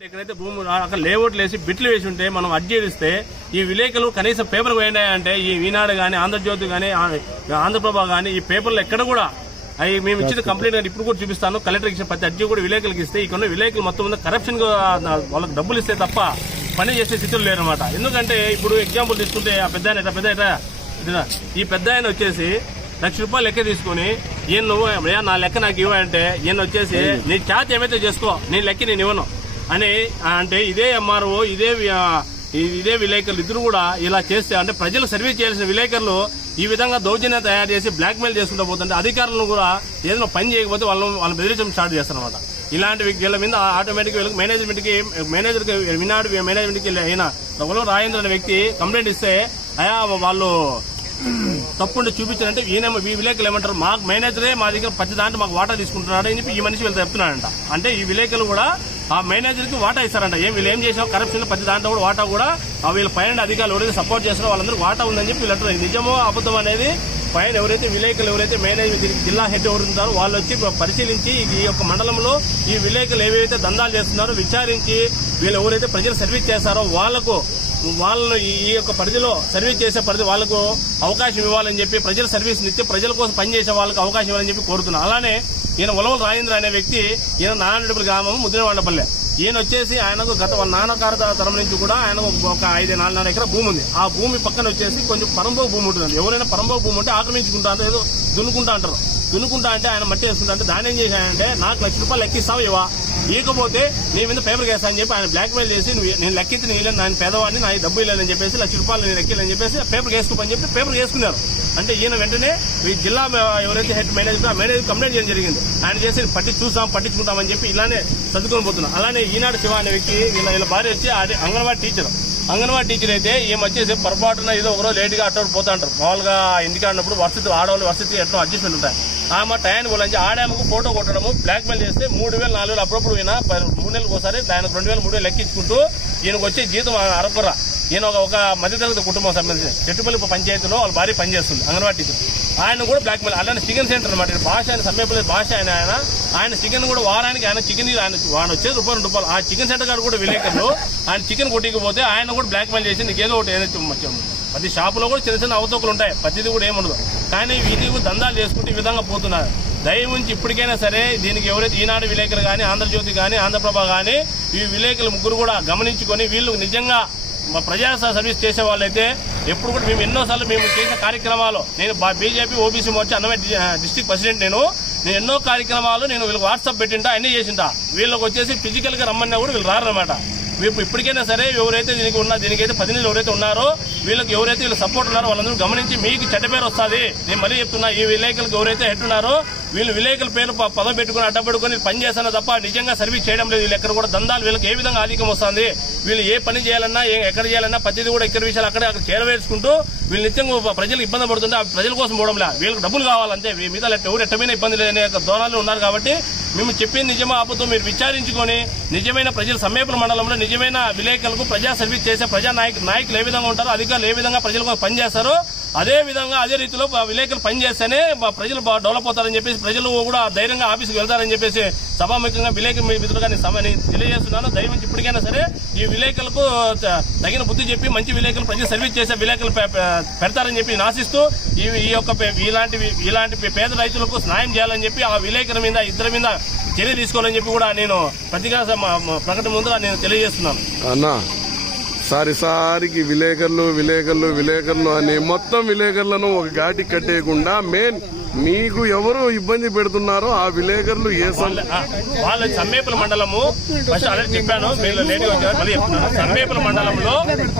ఎక్కడైతే భూమి అక్కడ లేఅవుట్లు వేసి బిట్లు వేసి ఉంటే మనం అడ్జేరిస్తే ఈ విలేకరులు కనీసం పేపర్ పోయినాయంటే ఈ ఈనాడు కానీ ఆంధ్రజ్యోతి కానీ ఆంధ్రప్రభ కానీ ఈ పేపర్లు ఎక్కడ కూడా అవి మేము ఇచ్చిన కంప్లైంట్ కానీ ఇప్పుడు కూడా చూపిస్తాను. కలెక్టర్ ఇచ్చిన ప్రతి అర్జీ కూడా విలేకరులకు ఇస్తే ఇక్కడ ఉన్న విలేకరులు మొత్తం మీద కరప్షన్ వాళ్ళకి డబ్బులు ఇస్తే తప్ప పని చేసే స్థితులు లేరన్నమాట. ఎందుకంటే ఇప్పుడు ఎగ్జాంపుల్ తీసుకుంటే ఆ పెద్ద ఆయన పెద్ద ఆయన ఈ పెద్ద ఆయన వచ్చేసి లక్ష రూపాయలు లెక్క తీసుకుని ఈయన నువ్వు "అయ్యా, నా లెక్క నాకు ఇవ్వంటే ఈయన వచ్చేసి నీ ఛార్జ్ ఏమైతే చేసుకో నీ లెక్క నేను ఇవ్వను. అని అంటే ఇదే ఎంఆర్ఓ ఇదే వి- ఇదే విలేకరులు ఇద్దరు కూడా ఇలా చేస్తే అంటే ప్రజలు సర్వీస్ చేయాల్సిన విలేకరులు ఈ విధంగా దౌర్జన్యం తయారు చేసి బ్లాక్మెయిల్ చేసుకుంటూ పోతుంటే అధికారులను కూడా ఏదైనా పని చేయకపోతే వాళ్ళు వాళ్ళు బెదిరించడం స్టార్ట్ చేస్తారనమాట ఇలాంటి వీళ్ళ మీద ఆటోమేటిక్ వీళ్ళకి మేనేజ్మెంట్కి మేనేజర్కి వినాడు మేనేజ్మెంట్కి అయిన రఘులం రాజేంద్ర అనే వ్యక్తి కంప్లైంట్ ఇస్తే అయా వాళ్ళు తప్పుండి చూపించారంటే ఈయన ఈ విలేకరులు ఏమంటారు మాకు మేనేజరే మా దగ్గర ప్రతి దాంట్లో మాకు వాటా తీసుకుంటున్నాడు అని చెప్పి ఈ మనిషి వీళ్ళు చెప్తున్నాడంట. అంటే ఈ విలేకరులు కూడా ఆ మేనేజర్కి వాటా ఇస్తారంట. ఏం వీళ్ళు ఏం చేసినా కరప్షన్ ప్రతి దాంట్లో కూడా వాటా కూడా ఆ వీళ్ళ పైన అధికారులు ఎవరైతే సపోర్ట్ చేసినా వాళ్ళందరూ వాటా ఉందని చెప్పి వీళ్ళు అంటారు నిజమో అబద్ధం అనేది పైన ఎవరైతే విలేకరులు ఎవరైతే మేనేజ్ జిల్లా హెడ్ ఎవరు ఉంటారో వాళ్ళు వచ్చి పరిశీలించి ఈ యొక్క మండలంలో ఈ విలేకరులు ఏవైతే దందాలు చేస్తున్నారో విచారించి వీళ్ళు ఎవరైతే ప్రజలు సర్వీస్ చేస్తారో వాళ్ళకు వాళ్ళను ఈ యొక్క పరిధిలో సర్వీస్ చేసే పరిధి వాళ్ళకు అవకాశం ఇవ్వాలని చెప్పి ప్రజల సర్వీస్ నిత్యం ప్రజల కోసం పనిచేసే వాళ్ళకి అవకాశం ఇవ్వాలని చెప్పి కోరుతున్నాను అలానే ఈయన ఉలవల రాజేంద్ర అనే వ్యక్తి ఈయన నారాయణపల్లి గ్రామం ముద్రవాండపల్లె. ఈయన వచ్చేసి ఆయనకు గత వాళ్ళ నాన్నకార తరం నుంచి కూడా ఆయనకు ఒక ఐదు నాలుగున్నర ఎకరా భూమి ఉంది. ఆ భూమి పక్కన వచ్చేసి కొంచెం పరంభోగ భూమి ఉంటుంది. ఎవరైనా పరంభవ భూమి ఉంటే ఆక్రమించుకుంటా అంటే ఏదో దున్నుకుంటా అంటారు. దున్నుకుంటా అంటే ఆయన మట్టి వేస్తుంటా అంటే దాని ఏం చేశానంటే నాకు లక్ష రూపాయలు లెక్కిస్తావు ఇవా ఇకపోతే నీ మీద పేపర్ వేస్తా అని చెప్పి ఆయన బ్లాక్ మెయిల్ చేసి నువ్వు నేను లెక్కెత్తి నీ నేను పేదవాడిని నా డబ్బు ఇవ్వలేదని చెప్పేసి లక్ష రూపాయలు నేను లెక్కిలని చెప్పేసి పేపర్ వేసుకోమని చెప్పి పేపర్ వేసుకున్నారు. అంటే ఈయన వెంటనే ఈ జిల్లా ఎవరైతే హెడ్ మేనేజర్ ఆ మేనేజర్ కంప్లైంట్ చేయడం జరిగింది. ఆయన చేసి పట్టి చూస్తాం పట్టించుకుంటామని చెప్పి ఇలానే సర్దుకొని పోతున్నాం. అలానే ఈనాడు శివ అనే వ్యక్తి వీళ్ళ వీళ్ళ భార్య వచ్చి ఆడి- అంగన్వాడీ టీచర్. అంగన్వాడీ టీచర్ అయితే ఈమె వచ్చేసి పొరపాటున ఏదో ఒకరోజు లేట్గా అటు పోతా అంటారు. మామూలుగా ఇంటికి ఆడినప్పుడు వసతి ఆడవాళ్ళు వసతి ఎట్లా అడ్జస్ట్మెంట్ ఉంటాయి. ఆమె టయానికి పోలంచి ఆడామకు ఫోటో కొట్టడము బ్లాక్ మెయిల్ చేస్తే మూడు వేలు నాలుగు వేలు అప్పుడప్పుడు ఈయన మూడు నెలలకు ఒకసారి దానికి రెండు వేలు మూడు వేలు లెక్కించుకుంటూ ఈయనకు వచ్చే జీతం అరకొర ఈయన ఒక మధ్యతరగతి కుటుంబం సంబంధించిన చెట్టుపల్లి పంచాయతీలో వాళ్ళ భార్య పనిచేస్తుంది అంగన్వాడీ టీచర్. ఆయన కూడా బ్లాక్ మెయిల్ అలానే చికెన్ సెంటర్ అనమాట భాష ఆయన సమయపల్లి భాష ఆయన ఆయన. ఆయన చికెన్ కూడా వారానికి ఆయన చికెన్ ఆయన ఆయన వచ్చేది రూపాయలు రూపాయలు. ఆ చికెన్ సెంటర్ గారు కూడా విలేకరులు ఆయన చికెన్ కొట్టికపోతే ఆయన కూడా బ్లాక్ మెయిల్ చేసి నీకేదో ఒకటి ఏదైతే ప్రతి షాపులో కూడా చిన్న చిన్న అవతోకలు ఉంటాయి. ప్రతిదీ కూడా ఏముండదు కానీ వీళ్ళు దందాలు చేసుకుంటూ ఈ విధంగా పోతున్నారు. దయ ఇప్పటికైనా సరే దీనికి ఎవరైతే ఈనాడు విలేకరు కానీ ఆంధ్రజ్యోతి కానీ ఆంధ్రప్రభ కానీ ఈ విలేకరులు ముగ్గురు కూడా గమనించుకొని వీళ్ళు నిజంగా మా ప్రజా సర్వీస్ చేసే వాళ్ళైతే ఎప్పుడు కూడా మేము ఎన్నోసార్లు మేము చేసిన కార్యక్రమాలు నేను BJP OBC Morcha Annamayya district president నేను. నేను ఎన్నో కార్యక్రమాలు నేను వీళ్ళకి వాట్సాప్ పెట్టింటా అన్ని చేసింటా. వీళ్ళకి వచ్చేసి ఫిజికల్గా రమ్మన్నా కూడా వీళ్ళు రారన్నమాట. ఇప్పుడు ఇప్పటికైనా సరే ఎవరైతే దీనికి ఉన్న దీనికైతే ప్రతినిధులు ఎవరైతే ఉన్నారో వీళ్ళకి ఎవరైతే వీళ్ళు సపోర్ట్ ఉన్నారో వాళ్ళందరూ గమనించి మీకు చెడ్డ పేరు వస్తుంది. నేను మళ్ళీ చెప్తున్నా ఈ విలేకరులకు ఎవరైతే హెడ్ ఉన్నారో వీళ్ళు విలేకరుల పేరు పదవి పెట్టుకుని అడ్డపెట్టుకుని పని చేస్తానో తప్ప నిజంగా సర్వీస్ చేయడం లేదు. వీళ్ళు ఎక్కడ కూడా దందాలు వీళ్ళకి ఏ విధంగా ఆధిక్యం వస్తుంది? వీళ్ళు ఏ పని చేయాలన్నా ఎక్కడ చేయాలన్నా ప్రతిదీ కూడా ఇక్కడ విషయాలు అక్కడ అక్కడ చేరవేసుకుంటూ వీళ్ళు నిత్యంగా ప్రజలకు ఇబ్బంది పడుతుంటే ఆ ప్రజల కోసం పోవడం లే వీళ్ళకి డబ్బులు కావాలంటే మిగతా మీద ఎవరు ఎట్టమైన ఇబ్బంది లేదనే ఒక ధోరణిలో ఉన్నారు కాబట్టి మేము చెప్పింది నిజమా ఆపుతూ మీరు విచారించుకొని నిజమైన ప్రజల సమీపల మండలంలో నిజమైన విలేకరులకు ప్రజా సర్వీస్ చేసే ప్రజా నాయకు నాయకులు ఏ విధంగా ఉంటారో అధికారులు ఏ విధంగా ప్రజలకు పనిచేస్తారో అదే విధంగా అదే రీతిలో విలేకరులు పనిచేస్తేనే ప్రజలు బాగా డెవలప్ అవుతారని చెప్పేసి ప్రజలు కూడా ధైర్యంగా ఆఫీస్కి వెళ్తారని చెప్పేసి సభాముఖంగా విలేకరు మిత్రులుగా నేను కానీ తెలియజేస్తున్నాను. దయవంచి ఇప్పటికైనా సరే ఈ విలేకరులకు తగిన బుద్ధి చెప్పి మంచి విలేకరులు ప్రజలు సర్వీస్ చేసే విలేకరులు పె- పెడతారని చెప్పి ఆశిస్తూ ఈ ఈ యొక్క ఇలాంటి ఇలాంటి పేద రైతులకు న్యాయం చేయాలని చెప్పి ఆ విలేకరు మీద ఇద్దరి మీద చర్య తీసుకోవాలని చెప్పి కూడా నేను ప్రతిగా ప్రకటన ముందుగా నేను తెలియజేస్తున్నాను. అన్నా సారి సారికి విలేకరులు విలేకరులు విలేకరులు అని మొత్తం విలేకరులను ఒక ఘాటి కట్టేయకుండా మెయిన్ మీకు ఎవరు ఇబ్బంది పెడుతున్నారో ఆ విలేకరులు ఏ వాళ్ళ ఆ, మండలము ఫస్ట్ ఆల్రెడీ చెప్పాను మీరు లేడీ వచ్చారు మండలంలో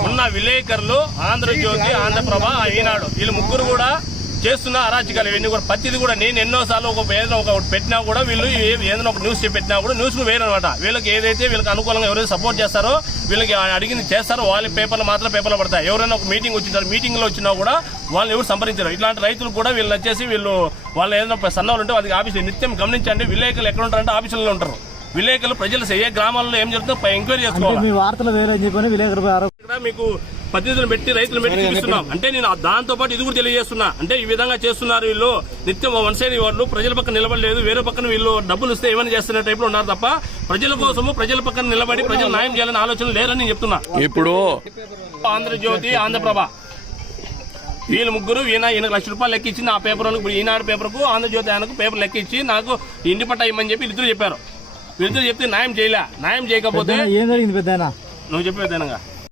ఉన్న విలేకరులు ఆంధ్రజ్యోతి ఆంధ్రప్రభ ఈనాడు. వీళ్ళు ముగ్గురు కూడా చేస్తున్న అరాచకాలు ఇవన్నీ కూడా ప్రతిది కూడా నేను ఎన్నోసార్లు ఒక ఏదైనా ఒక పెట్టినా కూడా వీళ్ళు ఏదైనా ఒక న్యూస్ పెట్టినా కూడా న్యూస్కు వేరు అనమాట వీళ్ళకి ఏదైతే వీళ్ళకి అనుకూలంగా ఎవరైతే సపోర్ట్ చేస్తారో వీళ్ళకి అడిగింది చేస్తారో వాళ్ళ పేపర్లు మాత్రం పేపర్లు పడతాయి. ఎవరైనా ఒక మీటింగ్ వచ్చింటారు మీటింగ్లో వచ్చినా కూడా వాళ్ళని ఎవరు సంప్రదించారు. ఇట్లాంటి రైతులు కూడా వీళ్ళు వచ్చేసి వీళ్ళు వాళ్ళు ఏదైనా సన్నాలు ఉంటే వాళ్ళకి ఆఫీసులు నిత్యం గమనించండి విలేకరులు ఎక్కడ ఉంటారంటే ఆఫీసులలో ఉంటారు. విలేకరులు ప్రజలు ఏ గ్రామాల్లో ఏం జరుగుతుందో ఎంక్వైరీ చేసుకోవాలి. మీకు ప్రతినిధులను పెట్టి రైతులు పెట్టి చూపిస్తున్నాం. అంటే నేను ఆ దాంతో పాటు ఇది కూడా తెలియజేస్తున్నా. అంటే ఈ విధంగా చేస్తున్నారు వీళ్ళు. నిత్యం వన్ సైడ్ వాళ్ళు ప్రజల పక్కన నిలబడలేదు. వేరే పక్కన వీళ్ళు డబ్బులు ఇస్తే ఏమైనా చేస్తున్న టైప్లో ఉన్నారు తప్ప ప్రజల కోసము ప్రజల పక్కన నిలబడి ప్రజలు న్యాయం చేయాలని ఆలోచన లేరని నేను చెప్తున్నా. ఇప్పుడు ఆంధ్రజ్యోతి ఆంధ్రప్రభ. వీళ్ళు ముగ్గురు ఈయన ఈయనకు లక్ష రూపాయలు లెక్కించి నా పేపర్ వాళ్ళకు ఇప్పుడు ఈనాడు పేపర్కు ఆంధ్రజ్యోతి ఆయనకు పేపర్ లెక్కించి నాకు ఇంటి పట్ట ఇమ్మని చెప్పి వీళ్ళిద్దరు చెప్పారు. వీళ్ళిద్దరు చెప్తే న్యాయం చేయలే. న్యాయం చేయకపోతే ఏం జరిగింది పెద్ద నువ్వు చెప్పేదేనగా